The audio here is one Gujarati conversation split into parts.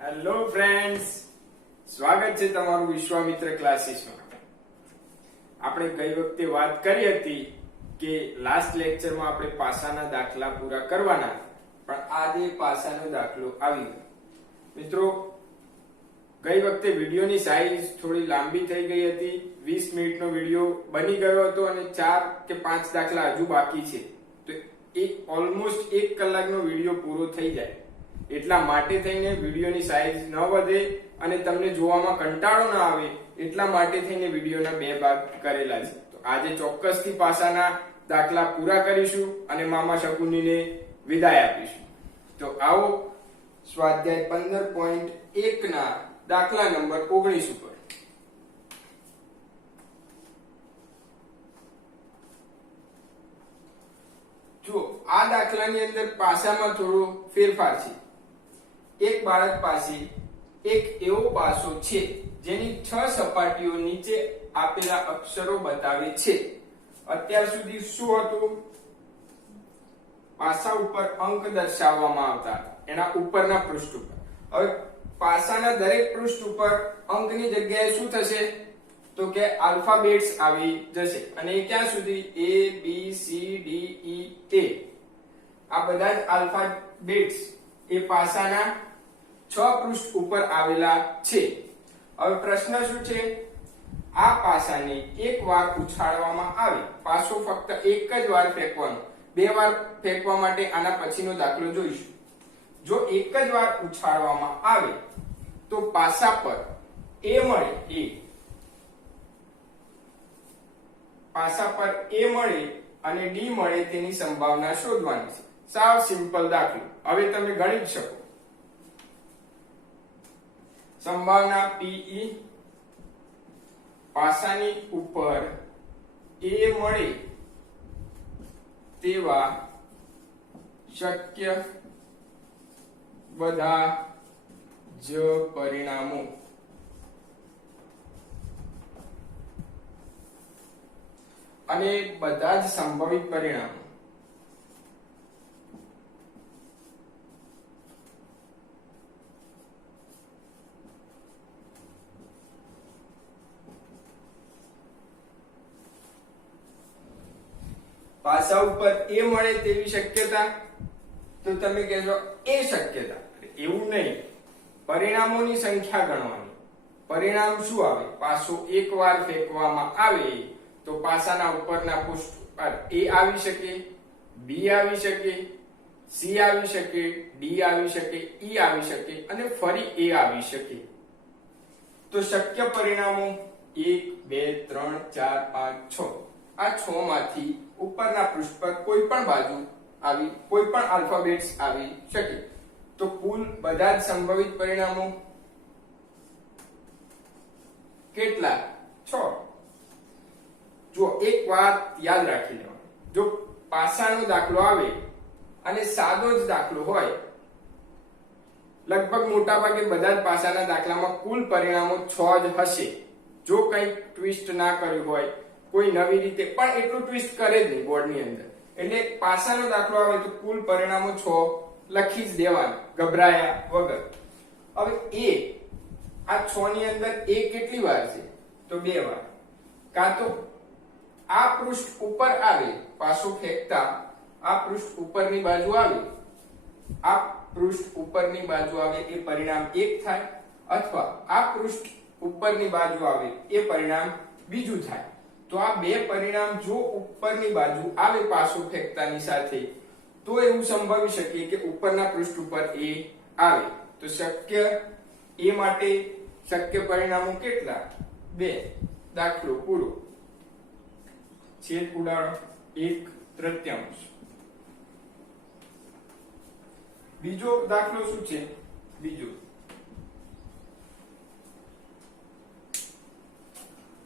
હેલો ફ્રેન્ડ્સ, સ્વાગત છે તમારું વિશ્વામિત્ર ક્લાસીસમાં. આપણે ગઈ વખતે વાત કરી હતી કે લાસ્ટ લેક્ચરમાં આપણે પાસાના દાખલા પૂરા કરવાના, પણ આજે પાસાનો દાખલો આવી ગયો. મિત્રો, ગઈ વખતે વિડિયોની સાઈઝ થોડી લાંબી થઈ ગઈ હતી. 20 મિનિટનો વિડિયો બની ગયો હતો અને 4 કે 5 દાખલા હજુ બાકી છે. તો એ ઓલમોસ્ટ 1 કલાકનો વિડિયો પૂરો થઈ જાય. એટલા માટે થઈને વિડિયોની સાઈઝ ન વધે અને તમને જોવામાં કંટાળો ન આવે એટલા માટે થઈને વિડિયોના 2 ભાગ કરેલા છે. તો આજે ચોક્કસથી પાસાના દાખલા પૂરા કરીશું અને મામા શકુનીને વિદાય આપીશું. તો આવો સ્વાધ્યાય 15.1 ના દાખલા નંબર 19 ઉપર. જો આ દાખલાની અંદર પાસામાં થોડો ફેરફાર છે. એક બાળક પાસે એક એવો પાસો છે જેની 6 સપાટીઓ નીચે આપેલા અક્ષરો બતાવે છે. અત્યાર સુધી શું હતું? પાસા ઉપર અંક દર્શાવવામાં આવતા એના ઉપરના પૃષ્ઠ ઉપર. હવે પાસાના દરેક પૃષ્ઠ ઉપર અંકની જગ્યાએ શું થશે? તો કે આલ્ફાબેટ્સ આવી જશે. અને એ ક્યાં સુધી? A B C D E A. આ બધા જ આલ્ફાબેટ્સ એ પાસાના 6 પૃષ્ઠ ઉપર આવેલા છે. હવે પ્રશ્ન શું છે? આ પાસાને એકવાર ઉછાળવામાં આવે, પાસો ફક્ત એક જ વાર ફેંકવાનો, 2 વાર ફેંકવા માટે આના પછીનો દાખલો જોઈશું. જો એક જ વાર ઉછાળવામાં આવે તો પાસા પર A મળે, પાસા પર A મળે અને D મળે તેની સંભાવના શોધવાની છે. સાવ સિમ્પલ દાખલો. હવે તમે ગણી શકો. સંભાવના PE, પાસાની ઉપર A મળે તેવા શક્ય બધા જ પરિણામો. અને બધા જ સંભવિત પરિણામો પાસા ઉપર A મળે તેવી શક્યતા. તો તમે કહેશો એ શક્યતા. એવું નહીં, પરિણામોની સંખ્યા ગણવાની. પરિણામ શું આવે? પાસો એકવાર ફેંકવામાં આવે તો પાસાના ઉપરના પૃષ્ઠ પર A આવી શકે, B આવી શકે, C આવી શકે, D આવી શકે, E આવી શકે અને ફરી A આવી શકે. તો શક્ય પરિણામો 1 2 3 4 5 6. આ 6 માંથી ઉપરના પૃષ્ઠ પર કોઈ પણ બાજુ આવી, કોઈ પણ આલ્ફાબેટ્સ આવી શકે. તો કુલ બધા જ સંભવિત પરિણામો કેટલા? 6. જો એક વાત યાદ રાખી લેવાની, જો પાસાનો દાખલો આવે અને સાદો જ દાખલો હોય, લગભગ મોટા ભાગે બધા જ પાસાના દાખલામાં કુલ પરિણામો 6 જ હશે. જો કંઈ ટ્વિસ્ટ ના કર્યું હોય, કોઈ નવી રીતે, પણ એટલું ટ્વિસ્ટ કરે જ નહીં બોર્ડની અંદર. એટલે પાસાનો દાખલો આવે તો કુલ પરિણામો 6 લખી જ દેવાના, ગભરાયા વગર. હવે આ 6 ની અંદર A કેટલી વાર છે? તો 2 વાર. કાં તો આ પૃષ્ઠ ઉપર આવે, પાસો ફેંકતા આ પૃષ્ઠ ઉપરની બાજુ આવે, આ પૃષ્ઠ ઉપરની બાજુ આવે એ પરિણામ 1 થાય, અથવા આ પૃષ્ઠ ઉપરની બાજુ આવે એ પરિણામ બીજું થાય. તો આ 2 પરિણામ જો ઉપરની બાજુ આવે પાસો ફેંકતાની સાથે, તો એવું સંભવી શકે કે ઉપરના પૃષ્ઠ ઉપર A આવે. તો શક્ય A માટે શક્ય પરિણામો કેટલા? 2. દાખલો પૂરો. છેદ ઉડાડો 1/3. બીજો દાખલો શું છે? બીજો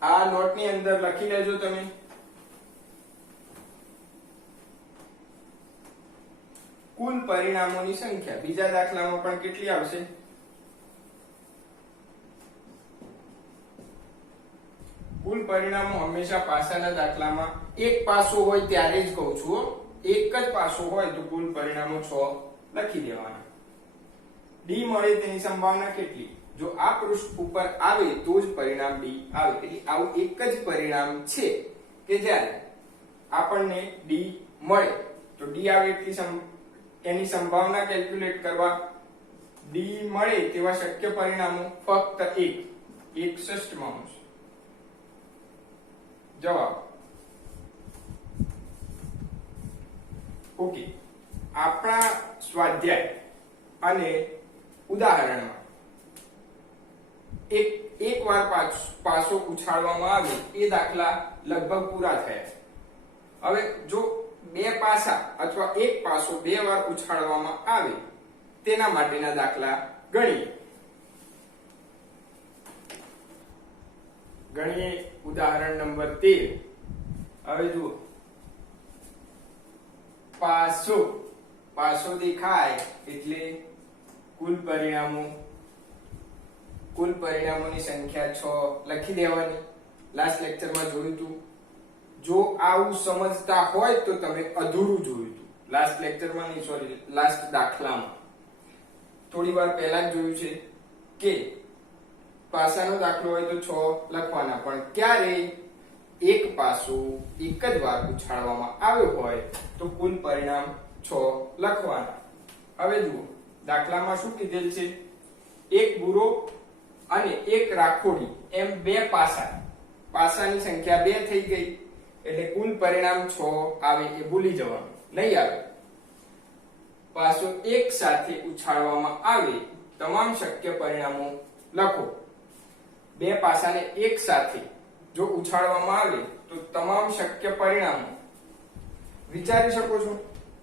આ નોટની અંદર લખી લેજો તમે. કુલ પરિણામોની સંખ્યા બીજા દાખલામાં પણ કેટલી આવશે? કુલ પરિણામો હંમેશા પાસાના દાખલામાં એક પાસો હોય ત્યારે જ કહું છું. એક જ પાસો હોય તો કુલ પરિણામો 6 લખી દેવાના. ડી મળે તેની સંભાવના કેટલી? જો આ પૃષ્ઠ ઉપર આવે તો જ પરિણામ ડી આવે. એટલે આવું એક જ પરિણામ છે કે જ્યારે આપણને ડી મળે તો ડી આવે એટલી એની સંભાવના કેલ્ક્યુલેટ કરવા. ડી મળે તેવા શક્ય પરિણામો ફક્ત એક 61 જવાબ. ઓકે, આપણા સ્વાધ્યાય અને ઉદાહરણમાં એક વાર પાસો ઉછાળવામાં આવે એ દાખલા લગભગ પૂરા થયા. હવે જો બે પાસા અથવા એક પાસો બે વાર ઉછાળવામાં આવે તેના માટેના દાખલા ગણીએ. ઉદાહરણ નંબર 13. હવે જુઓ, પાસો દેખાય એટલે કુલ પરિણામોની સંખ્યા 6 લખી દેવાની. લાસ્ટ લેક્ચરમાં જોયું હતું. જો આવું સમજતા હોય તો તમે અધૂરું જોયું હતું. લાસ્ટ લેક્ચરમાં નહીં, સોરી, લાસ્ટ દાખલામાં થોડી વાર પહેલા જ જોયું છે કે પાસાનો દાખલો હોય તો 6 લખવાના, પણ ક્યારે એક પાસો એક જ વાર ઉછાળવામાં આવ્યો હોય તો કુલ પરિણામ 6 લખવાના. હવે જુઓ, દાખલામાં શું કીધેલ છે? એક બુરો અને એક રાખોડી એમ બે પાસાની સંખ્યા 2 થઈ ગઈ એટલે કુલ પરિણામ 6 આવે એ ભૂલી જવાનું, નહીં આવે. પાસો એક સાથે ઉછાળવામાં આવે તમામ શક્ય પરિણામો લખો. બે પાસાને એક સાથે જો ઉછાળવામાં આવે તો તમામ શક્ય પરિણામો વિચારી શકો છો.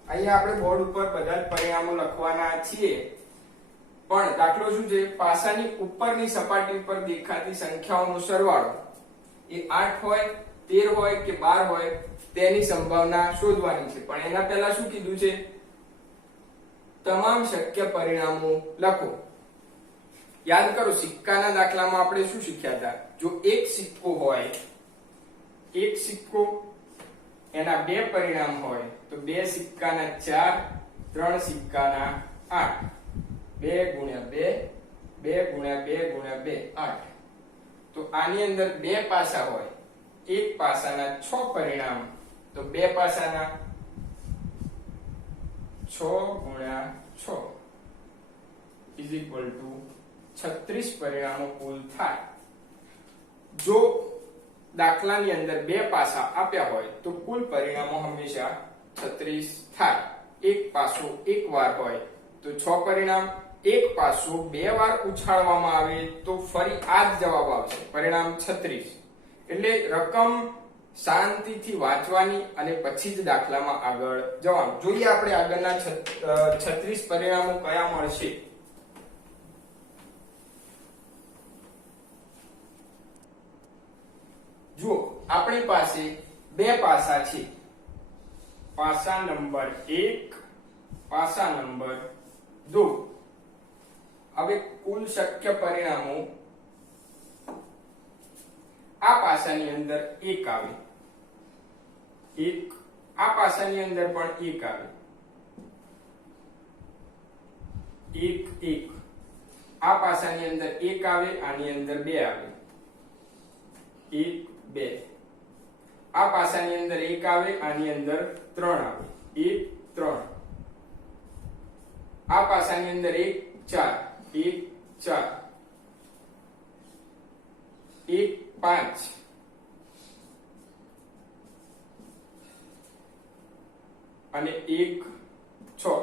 અહીંયા આપણે બોર્ડ ઉપર બધા જ પરિણામો લખવાના છીએ, પણ દાખલો શું છે? પાસાની ઉપરની સપાટી ઉપર દેખાતી સંખ્યાઓનો સરવાળો એ 8 હોય, 13 હોય કે 12 હોય તેની સંભાવના શોધવાની છે. પણ એના પહેલા શું કીધું છે? તમામ શક્ય પરિણામો લખો. યાદ કરો, સિક્કાના દાખલામાં આપણે શું શીખ્યા હતા? જો એક સિક્કો હોય, એક સિક્કો એના બે પરિણામ હોય તો 2 સિક્કાના 4, 3 સિક્કાના 8, 2 ગુણ્યા 2, 2 ગુણ્યા 2 ગુણ્યા 2, 8. તો આની અંદર બે પાસા હોય, એક પાસાના 6 પરિણામ, તો બે પાસાના 6 ગુણ્યા 6 ઇઝ ઇક્વલ ટુ 36 પરિણામો કુલ થાય. જો દાખલાની અંદર બે પાસા આપ્યા હોય તો કુલ પરિણામો હંમેશા 36 થાય. એક પાસો એક વાર હોય તો 6 પરિણામ, એક પાસો બે વાર ઉછાળવામાં આવે તો ફરી આ જ જવાબ આવશે, પરિણામ 36. એટલે રકમ શાંતિથી વાંચવાની અને પછી જ દાખલામાં આગળ જવાનું. જોઈએ આપણે આગળના 36 પરિણામો કયા મળશે. જુઓ, આપણી પાસે બે પાસા છે, પાસા નંબર 1, પાસા નંબર 2. હવે કુલ શક્ય પરિણામો, આ પાસાની અંદર 1 આવે, આ પાસાની અંદર પણ 1 આવે, 1 1. આ પાસાની અંદર 1 આવે, આની અંદર 2 આવે, 1 2. આ પાસાની અંદર 1 આવે, આની અંદર 3 આવે, 1 3. આ પાસાની અંદર 1 4, 1 4, 1 5, અને 1 6,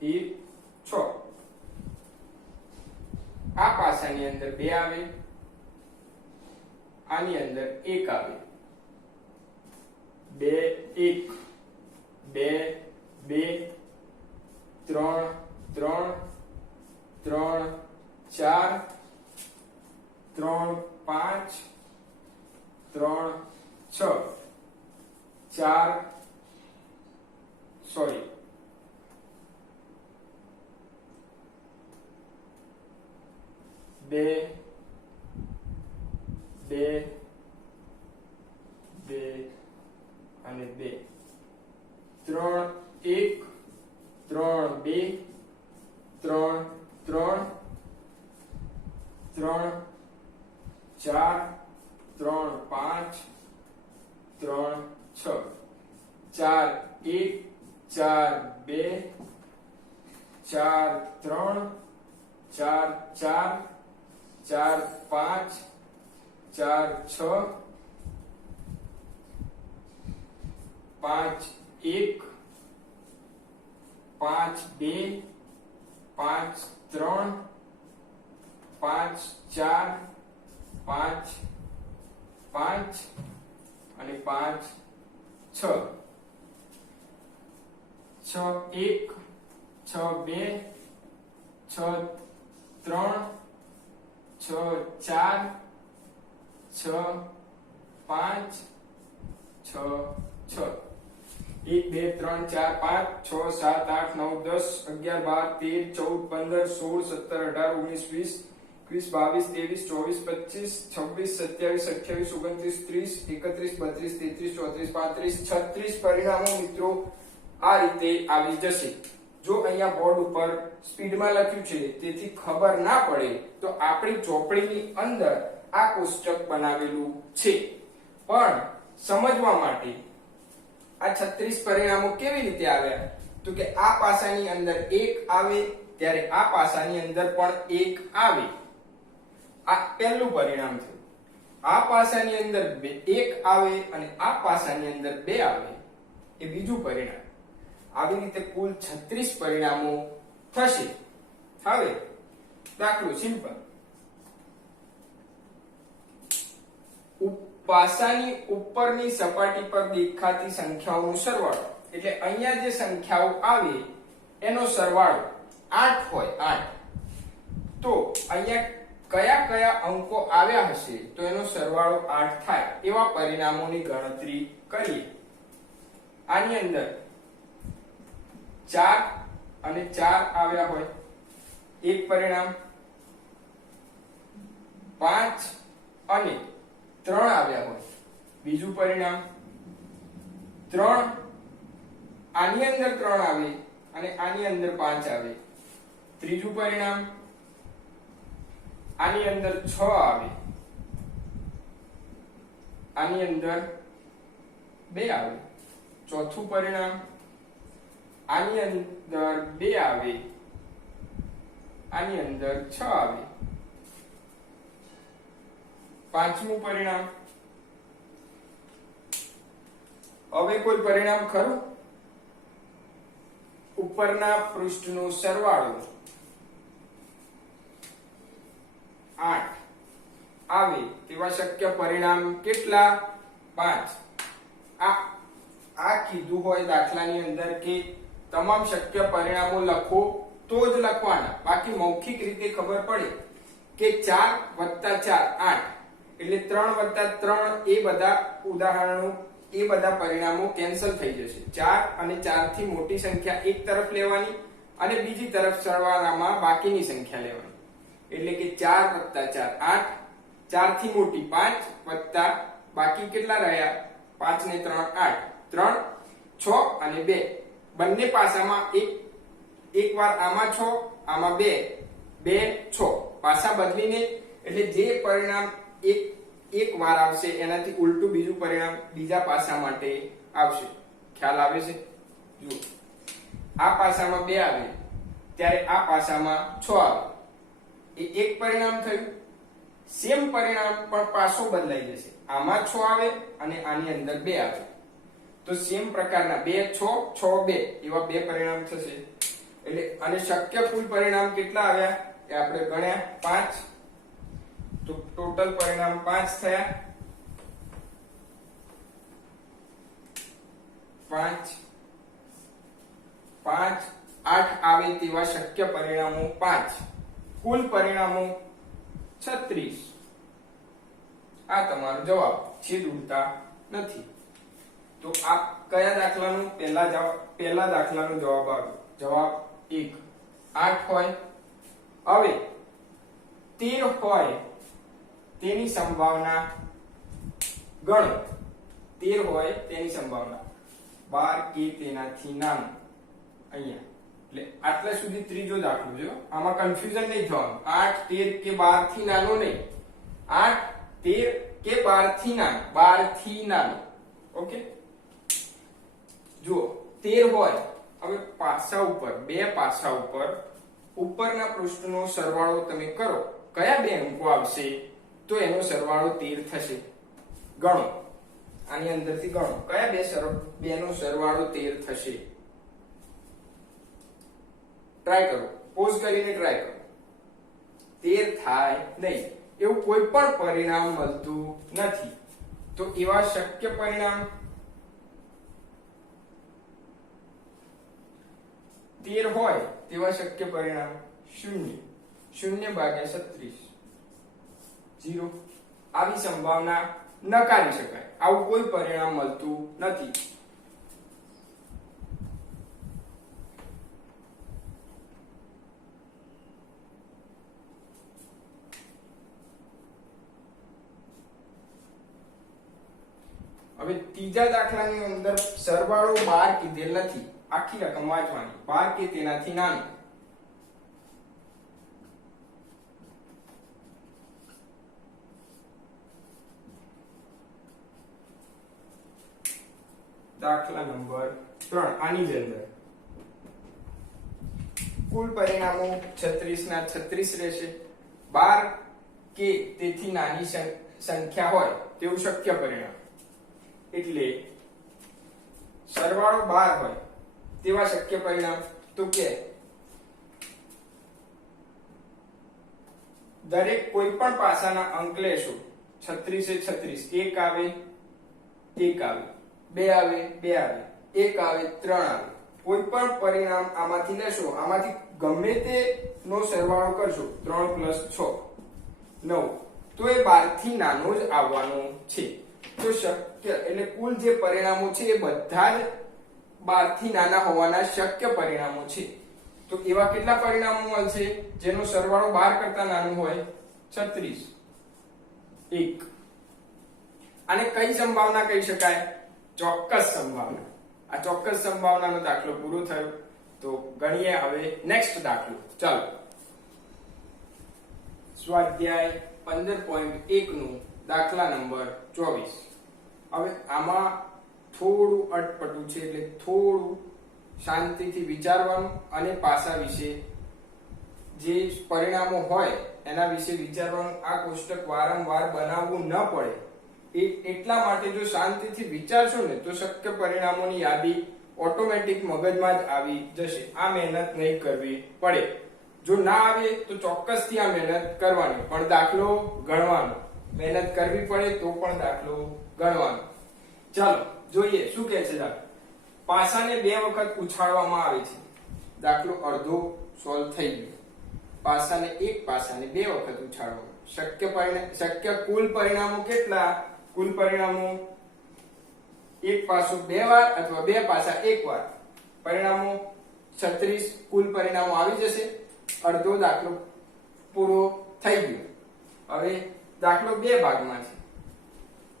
1 6. આ પાસાની અંદર 2 આવે, આની અંદર 1 આવે, 2 1, 2 2, 3 3, 3 4, 3 5, 3 6, 4, સોરી, 2 2 2 અને 2, 3 1, 3 2, 3 3 3 4 3 5 3 6 4 1 4 2 4 3 4 4 4 5 4 6 5 1 5 2 5 3 5 4 5 5 અને 5 6 6 1 6 2 6 3 6 4 6 5 6 6 1 2 3 4 5 6 7 8 9 10 11 12 13 14 15 16 17 18 19 20 21 22 23 24 25 26 27 28 29 30 31 32 33 34 35 પરિણામો મિત્રો આ રીતે આવી જશે. જો અહીંયા બોર્ડ ઉપર સ્પીડમાં લખ્યું છે તેથી ખબર ના પડે તો આપણી ચોપડીની અંદર આ કોષ્ટક બનાવેલું છે, પણ સમજવા માટે આ 36 પરિણામો કેવી રીતે આવ્યા તો કે આ પાસાની અંદર 1 આવે ત્યારે આ પાસાની અંદર પણ 1 આવે, આ પહેલું પરિણામ થયું. આ પાસાની અંદર 1 આવે અને આ પાસાની અંદર 2 આવે એ બીજું પરિણામ. આવી રીતે કુલ 36 પરિણામો થશે. હવે દાખલો સિમ્પલ. પાસાની ઉપરની સપાટી પર દેખાતી સંખ્યાઓનો સરવાળો, એટલે અહીંયા જે સંખ્યાઓ આવે એનો સરવાળો 8 હોય 8, તો અહીંયા કયા કયા અંકો આવ્યા હશે તો એનો સરવાળો 8 થાય એવા પરિણામોની ગણતરી કરીએ. આની અંદર 4 અને 4 આવ્યા હોય એક પરિણામ, 5 અને 3 આવ્યા હોય બીજું પરિણામ, 3 આની અંદર 3 આવે અને આની અંદર 5 આવે ત્રીજું પરિણામ, આની અંદર 6 આવે આની અંદર 2 આવે ચોથું પરિણામ, આની અંદર 2 આવે આની અંદર 6 આવે પાંચમું પરિણામ. હવે કોઈ પરિણામ ખરું? ઉપરના પૃષ્ઠનો સરવાળો 8 આવે તેવા શક્ય પરિણામ કેટલા? 5. આ કીધું હોય દાખલાની અંદર કે તમામ શક્ય પરિણામો લખો તો જ લખવાના, બાકી મૌખિક રીતે ખબર પડે કે 4 + 4 8 એટલે 3 + 3 એ બધા ઉદાહરણો એ બધા પરિણામો કેન્સલ થઈ જશે. 4 અને 4 થી મોટી સંખ્યા એક તરફ લેવાની અને બીજી તરફ સરવાળામાં બાકીની સંખ્યા લેવાની, એટલે કે 4 + 4 8, 4 થી મોટી 5 વત્તા બાકી કેટલા રહ્યા 5 ને 3 8, 3 6 અને 2 બંને પાસામાં એક વાર આમાં 6 આમાં 2 2 6 પાસા બદલીને, એટલે જે પરિણામ એક વાર આવશે એનાથી ઉલટું બીજું પરિણામ બીજા પાસા માટે આવશે. ખ્યાલ આવે છે? જુઓ, આ પાસામાં 2 આવે ત્યારે આ પાસામાં 6 આવે, એ એક પરિણામ થયું. સેમ પરિણામ પણ પાસો બદલાઈ જશે, આમાં 6 આવે અને આની અંદર 2 આવે, તો સેમ પ્રકારના 2 6 6 2 એવા બે પરિણામ થશે. એટલે અને શક્ય કુલ પરિણામ કેટલા આવ્યા એ આપણે ગણ્યા 5, તો ટોટલ પરિણામ 5 થયા. 5 5 8 આવે તેવા શક્ય પરિણામો 5, કુલ પરિણામો 36. આ તમારો જવાબ. છેદ ઉડતા નથી. તો આ કયા દાખલાનો પહેલા દાખલાનો જવાબ આવ્યો? જવાબ 1 8 હોય. હવે 13 હોય તેની સંભાવના ગણો. 13 હોય તેની સંભાવના 12 કે તેનાથી નાનું. અહીંયા એટલે આટલા સુધી ત્રીજો દાખલો છે, આમાં કન્ફ્યુઝન નહીં થવાનું. 8 13 કે 12 થી નાનો નહીં, 8 13 કે 12 થી નાનો, 12 થી નાનો. ઓકે, જુઓ 13 હોય, હવે પાસા ઉપર, બે પાસા ઉપર ઉપરના પૃષ્ઠનો સરવાળો તમે કરો, કયા બે અંકો આવશે? તો એનો સરવાળો 13 થશે. ગણો, આની અંદરથી ગણો, કયા બેનો સરવાળો 13 થશે? ટ્રાય કરો, પોઝ કરીને ટ્રાય કરો. 13 થાય નહીં એવું કોઈ પણ પરિણામ મળતું નથી. તો એવા શક્ય પરિણામ 13 હોય તેવા શક્ય પરિણામ 0, 0 ભાગ્યા 36, 0. આવી સંભાવના નકારી શકાય, આવું કોઈ પરિણામ મળતું નથી. હવે ત્રીજા દાખલાની અંદર સરવાળો 12 કીધેલ નથી, આખી રકમ વાંચવાની, 12 કે તેનાથી નાનું. દાખલા નંબર 3, આની અંદર કુલ પરિણામો 36 ના 36 રહેશે. 12 કે તેથી નાની સંખ્યા હોય તેવું શક્ય પરિણામ, એટલે સરવાળો 12 હોય તેવા શક્ય પરિણામ. તો કે દરેક કોઈ પણ પાસાના અંક લેશો, 36 એ 36, 1 આવે 1 આવે, 2 આવે 2 આવે, 1 આવે 3 આવે, કોઈ પણ પરિણામ આમાંથી લેશો, આમાંથી ગમે તે નો સરવાળો કરશો, 3 + 6 9, તો એ 12 થી નાનો જ આવવાનો છે. તો શક્ય એટલે કુલ જે પરિણામો છે એ બધા જ 12 થી નાના હોવાના શક્ય પરિણામો છે. તો એવા કેટલા પરિણામો મળશે જેનો સરવાળો 12 કરતા નાનો હોય? 36. 1. આને કઈ સંભાવના કહી શકાય? ચોક્કસ સંભાવના. આ ચોક્કસ સંભાવનાનો દાખલો પૂરો થયો. તો ગણીએ હવે નેક્સ્ટ દાખલો. ચાલો, સ્વાધ્યાય 15.1 નું દાખલા નંબર 24. હવે આમાં થોડું અટપટું છે, એટલે થોડું શાંતિથી વિચારવાનું અને પાસા વિશે જે પરિણામો હોય એના વિશે વિચારવાનું. આ કોષ્ટક વારંવાર બનાવવું ન પડે એટલા માટે જો શાંતિથી વિચારશો ને તો શક્ય પરિણામોની યાદી ઓટોમેટિક મગજમાં જ આવી જશે. આ મહેનત નહીં કરવી પડે. જો ના આવે તો ચોક્કસથી આ મહેનત કરવાની, પણ દાખલો ગણવાનો. મહેનત કરવી પડે તો પણ દાખલો ગણવાનો. ચાલો જોઈએ શું કહે છે દાખલો. પાસાને 2 વખત ઉછાળવામાં આવે છે. દાખલો અડધો સોલ્વ થઈ ગયો. પાસાને 2 વખત ઉછાળવામાં. શક્ય કુલ પરિણામો કેટલા? કુલ પરિણામો એક પાસું 2 વાર અથવા 2 પાસા 1 વાર. પરિણામો 36 કુલ પરિણામો આવી જશે. અડધો દાખલો પૂરો થઈ ગયો. હવે દાખલો 2 ભાગમાં છે.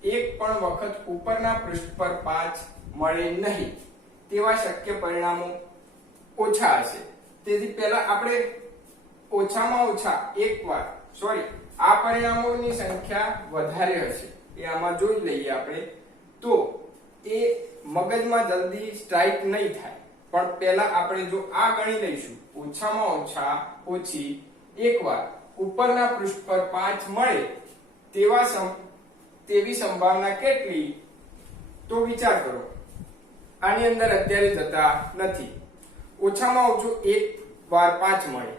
એક પણ વખત ઉપરના પૃષ્ઠ પર 5 મળે નહીં તેવા શક્ય પરિણામો ઓછા હશે. તેથી પહેલા આપણે ઓછામાં ઓછા એક વાર, આ પરિણામોની સંખ્યા વધારે હશે એ આમાં જોઈ લઈએ આપણે. તો એ મગજમાં જલ્દી સ્ટ્રાઇક નહીં થાય, પણ પહેલા આપણે જો આ ગણી લઈશું, ઓછામાં ઓછી એક વાર ઉપરના પૃષ્ઠ પર 5 મળે તેવી સંભાવના કેટલી? તો વિચાર કરો. આની અંદર અત્યારે જતા નથી. ઓછામાં ઓછું એક વાર 5 મળે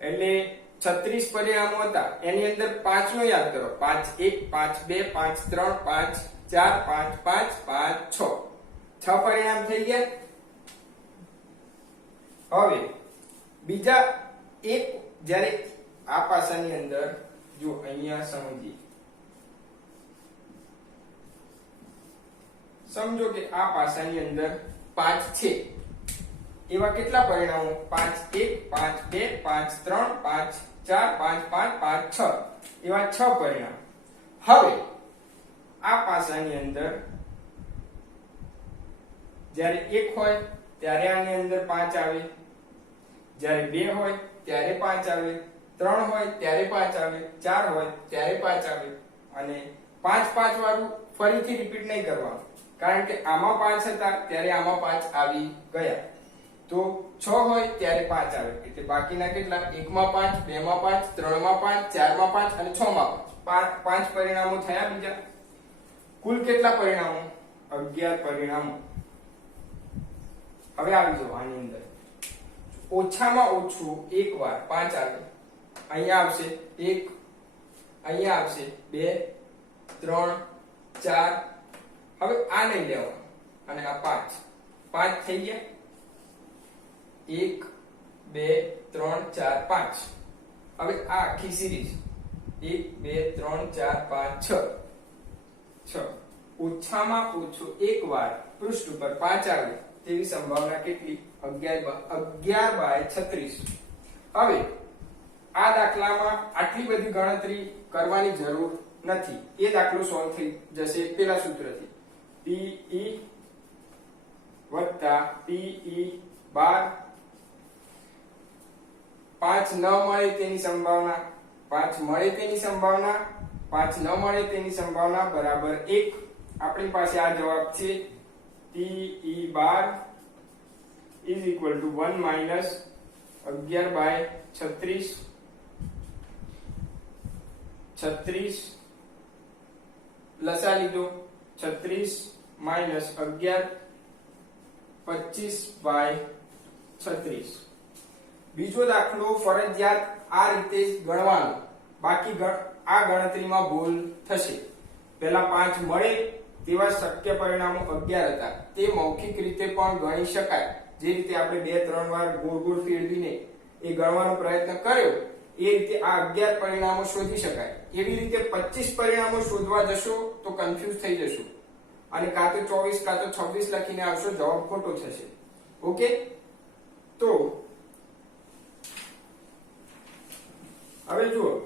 એટલે 36 પરિણામો હતા, એની અંદર 5 નો યાદ કરો. 5 1 5 2 5 3 5 4 5 5 5 6 પરિણામ થઈ ગયા. હવે બીજા એક, જ્યારે આ પાસાની અંદર જો અહીંયા સમજો કે આ પાસાની અંદર 5 છે. એવા કેટલા પરિણામો? 5 1 5 2 5 3 5 4 5 5 5 6 એવા 6 પરિણામ. હવે આ પાસાની અંદર જ્યારે 1 હોય ત્યારે આની અંદર 5 આવે, જ્યારે 2 હોય ત્યારે 5 આવે, 3 હોય ત્યારે 5 આવે, 4 હોય ત્યારે 5 આવે અને 5 5 વાળું ફરીથી રિપીટ નહીં કરવાનું, કારણ કે આમાં 5 હતા ત્યારે આમાં 5 આવી ગયા. તો 6 હોય ત્યારે 5 આવે, એટલે બાકીના કેટલા? 1 માં 5, 2 માં 5, 3 માં 5, 4 માં 5 અને 6 માં 5. 5 પરિણામો થયા બીજા. કુલ કેટલા પરિણામો? 11 પરિણામો. હવે આવી જાઓ આની અંદર. ઓછામાં ઓછું એક વાર 5 આવે. અહીંયા આવશે 1, અહીંયા આવશે 2, 3, 4. હવે આ નહીં લેવાનું અને આ 5. 5 થઈ ગયા. 1 2 3 4 5. હવે આ આખી સિરીઝ 1 2 3 4 5 6. ઓછામાં ઓછું એક વાર પૃષ્ઠ ઉપર 5 આવે તેવી સંભાવના કેટલી? 11/36. હવે આ દાખલામાં આટલી બધી ગણતરી કરવાની જરૂર નથી. એ દાખલો સોલ્વ થઈ જશે પેલા સૂત્રથી. PE + PE બાર 5 ન મળે તેની સંભાવના, 5 મળે તેની સંભાવના, 5 ન મળે તેની સંભાવના બરાબર 1. આપણી પાસે આ જવાબ છે. PE બાર = 1 - 11/36. 36 લસા લીધો. 36 - 11 25/36. બીજો દાખલો ફરજિયાત આ રીતે જ ગણવાનો, બાકી આ ગણતરીમાં ભૂલ થશે. પહેલા 5 મળે તેવા શક્ય પરિણામો 11 હતા. તે મૌખિક રીતે પણ ગણી શકાય. જે રીતે આપણે 2-3 વાર ગોળ ગોળ ફેરવીને એ ગણવાનો પ્રયત્ન કર્યો, એ રીતે આ 11 પરિણામો શોધી શકાય. એવી રીતે 25 પરિણામો શોધવા જશો તો કન્ફ્યુઝ થઈ જશો અને કાં તો 24 કાં તો 26 લખીને આવશો, જવાબ ખોટો થશે. ઓકે, તો હવે જુઓ,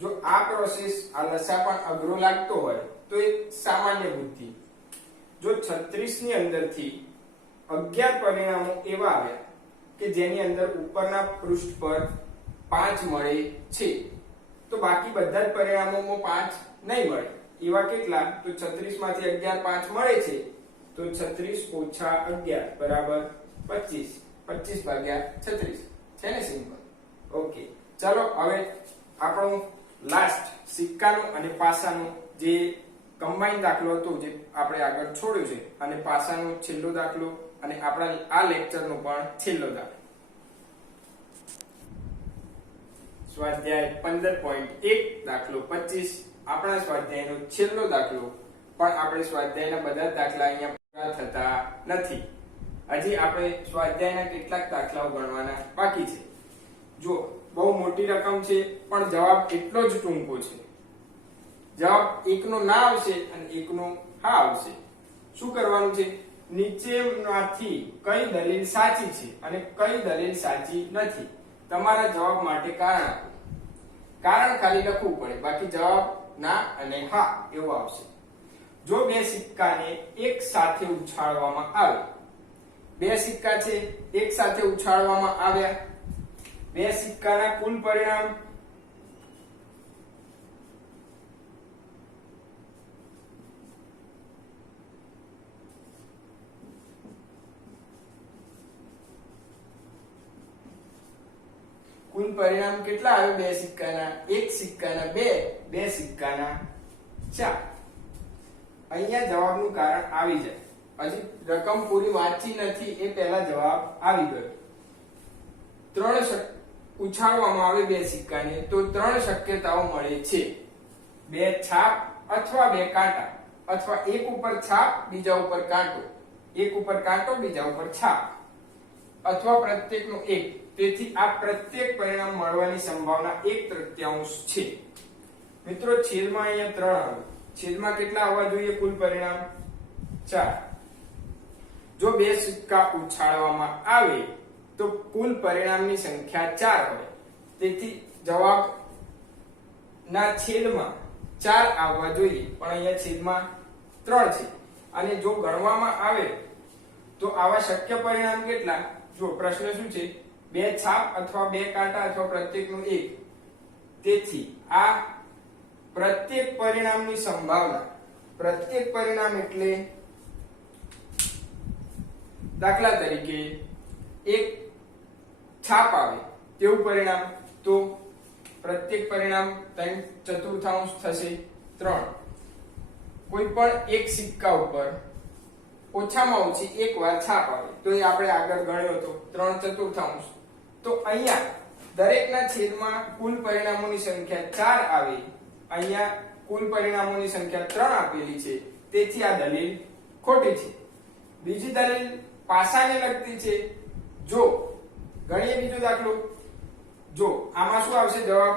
જો આ પ્રોસેસ આ લસા પણ અઘરો લાગતો હોય તો એ સામાન્ય બુદ્ધિ. જો 36 ની અંદરથી 11 પરિણામો એવા આવ્યા કે જેની અંદર ઉપરના પૃષ્ઠ પર 5 મળે છે, તો બાકી બધા જ પરિણામોમાં 5 નહીં મળે. એવા કેટલા? તો 36 માંથી 11 5 મળે છે, તો 36 - 11 બરાબર 25. 25/36 છે ને? સિમ્પલ. ઓકે, ચાલો હવે આપણો લાસ્ટ સિક્કાનો અને પાસાનો જે કમ્બાઈન દાખલો હતો જે આપણે આગળ છોડ્યો છે, અને પાસાનો છેલ્લો દાખલો અને આપણા આ લેક્ચરનો પણ છેલ્લો દાખલો. સ્વાધ્યાય 15.1 દાખલો 25 આપણા સ્વાધ્યાયનો છેલ્લો દાખલો. પણ આપણે સ્વાધ્યાયના બધા જ દાખલા અહીંયા પૂરા થતા નથી. હજી આપણે સ્વાધ્યાયના કેટલાક દાખલાઓ ગણવાના બાકી છે. જો બહુ મોટી રકમ છે પણ જવાબ એટલો જ ટૂંકો છે. જવાબ એકનો ના આવશે અને એકનો હા આવશે. શું કરવાનું છે? નીચેમાંથી કઈ દલીલ સાચી છે અને કઈ દલીલ સાચી નથી, તમારા જવાબ માટે કારણ આપો. કારણ ખાલી લખવું પડે, બાકી જવાબ ના અને હા એવો આવશે. જો બે સિક્કાને એક સાથે ઉછાળવામાં આવે, બે સિક્કા છે એક સાથે ઉછાળવામાં આવ્યા, બે સિક્કાના કુલ પરિણામ કેટલા આવે? બે સિક્કાના, એક સિક્કાના 2, બે સિક્કાના 4. અહીંયા જવાબનું કારણ આવી જાય. હજી રકમ પૂરી વાંચી નથી એ પહેલા જવાબ આવી ગયો. 3 ઉછાળવામાં આવે બે સિક્કાને તો 3 શક્યતાઓ મળે છે. 2 છાપ અથવા 2 કાંટા, અથવા એક ઉપર છાપ બીજા ઉપર કાંટો, એક ઉપર કાંટો બીજા ઉપર છાપ, અથવા પ્રત્યેકનો એક. તેથી આ પ્રત્યેક પરિણામ મળવાની સંભાવના 1/3 છે. મિત્રો છેદમાં અહીંયા 3 આવે. છેદમાં કેટલા આવવા જોઈએ કુલ પરિણામ? 4. જો બે સિક્કા ઉછાળવામાં આવે તો કુલ પરિણામની સંખ્યા 4 હોય. તેથી જવાબ ના છેદમાં 4 આવવા જોઈએ, પણ અહીંયા છેદમાં 3 છે. અને જો ગણવામાં આવે તો આવા શક્ય પરિણામ કેટલા? જો પ્રશ્ન શું છે? બે છાપ અથવા બે કાંટા અથવા પ્રત્યેકનું એક. તેથી આ પ્રત્યેક પરિણામની સંભાવના, પ્રત્યેક પરિણામ એટલે દાખલા તરીકે એક છાપ આવે તેવું પરિણામ, તો પ્રત્યેક પરિણામ 3/4 થશે 3. કોઈ પણ એક સિક્કા ઉપર ઓછામાં ઓછી એક વાર છાપ આવે તો એ આપણે આગળ ગણ્યો હતો 3/4. તો અહીંયા દરેકના છેદમાં કુલ પરિણામોની સંખ્યા 4 આવે, અહીંયા કુલ પરિણામોની સંખ્યા 3 આપેલી છે, તેથી આ દલીલ ખોટી છે. બીજી દલીલ પાસાને લગતી છે. જો ગણીએ બીજો દાખલો, જો આમાં શું આવશે જવાબ?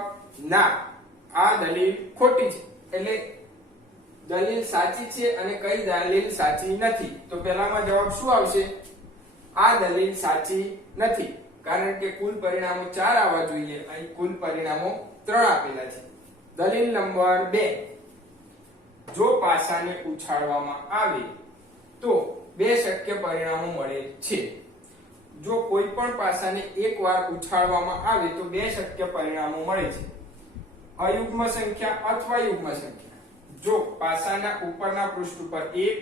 ના, આ દલીલ ખોટી છે. એટલે દલીલ સાચી છે અને કઈ દલીલ સાચી નથી? તો પહેલામાં જવાબ શું આવશે? આ દલીલ સાચી નથી, કારણ કે કુલ પરિણામો 4 આવવા જોઈએ, અહીં કુલ પરિણામો 3 આપેલા છે. દલીલ નંબર 2, જો પાસાને ઉછાળવામાં આવે તો બે શક્ય પરિણામો મળે છે. જો કોઈ પણ પાસાને એકવાર ઉછાળવામાં આવે તો બે શક્ય પરિણામો મળે છે, અયુગ્મ સંખ્યા અથવા યુગ્મ સંખ્યા. જો પાસાના ઉપરના પૃષ્ઠ ઉપર 1,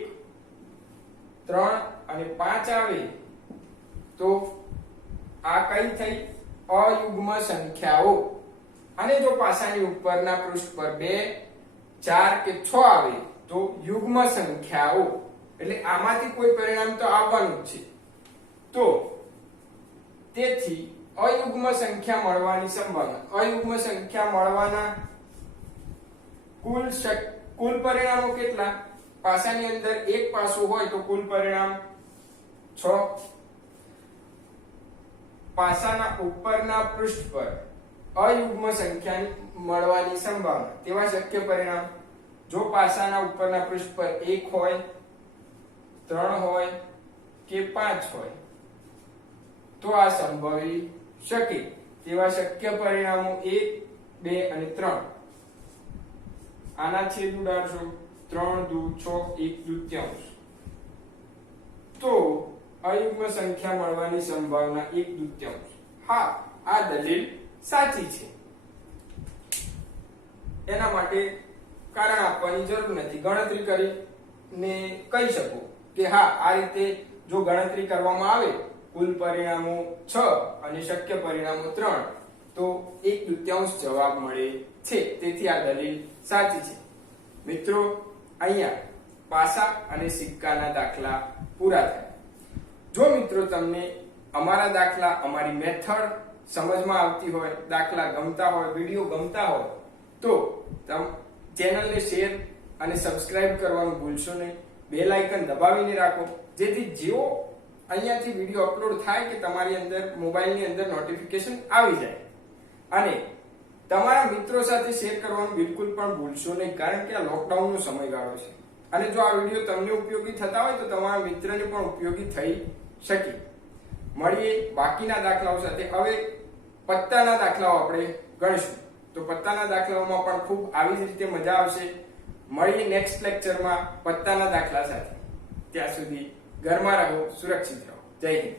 3 અને 5 આવે તો આ કઈ થઈ? અયુગ્મ સંખ્યાઓ. અને જો પાસાની ઉપરના પૃષ્ઠ પર 2, 4 કે 6 આવે તો યુગ્મ સંખ્યાઓ. એટલે આમાંથી કોઈ પરિણામ તો આવવાનું જ છે. તો તેથી અયુગ્મ સંખ્યા મળવાની સંભાવના, અયુગ્મ સંખ્યા મળવાના કુલ પરિણામો કેટલા? પાસાની અંદર એક પાસું હોય તો કુલ પરિણામ 6. પાસાના ઉપરના પૃષ્ઠ પર અયુગ્મ સંખ્યા મળવાની સંભાવના, તેવા શક્ય પરિણામ, જો પાસાના ઉપરના પૃષ્ઠ પર 1 હોય, 3 હોય કે 5 હોય તો આ સંભવી શકે. તેવા શક્ય પરિણામો 1, 2 અને 3. આના છેદ ઉડાડશો, 3 દુ 6, 1/2. તો અયુગ્મ સંખ્યા મળવાની સંભાવના 1/2. હા, આ દલીલ સાચી છે. એના માટે કારણ આપવાની જરૂર નથી, ગણતરી કરીને કહી શકો કે હા, આ રીતે જો ગણતરી કરવામાં આવે કુલ પરિણામો 6 અને શક્ય પરિણામો 3 તો 1/2 જવાબ મળે છે. તેથી આ દલીલ સાચી છે. મિત્રો, અહીંયા પાસા અને સિક્કાના દાખલા પૂરા થયા. જો મિત્રો તમને અમારા દાખલા, અમારી મેથડ સમજમાં આવતી હોય, દાખલા ગમતા હોય, વિડિયો ગમતા હોય તો ચેનલને શેર અને સબસ્ક્રાઇબ કરવાનું ભૂલશો નહીં. બેલ આઇકન દબાવીને રાખો, જેથી જેવો અહીંયાથી વિડિયો અપલોડ થાય કે તમારી અંદર મોબાઈલની અંદર નોટિફિકેશન આવી જાય. અને તમારા મિત્રો સાથે શેર કરવાનું બિલકુલ પણ ભૂલશો નહીં, કારણ કે આ લોકડાઉનનો સમયગાળો છે અને જો આ વિડિયો તમને ઉપયોગી થતા હોય તો તમારા મિત્રને પણ ઉપયોગી થઈ શકે. મળીએ બાકીના દાખલાઓ સાથે. હવે પત્તાના દાખલાઓ આપણે ગણીશું, તો પત્તાના દાખલાઓમાં પણ ખૂબ આવી જ રીતે મજા આવશે. મળીએ નેક્સ્ટ લેક્ચરમાં પત્તાના દાખલા સાથે. ત્યાં સુધી ઘરમાં રહો, સુરક્ષિત રહો. જય હિન્દ.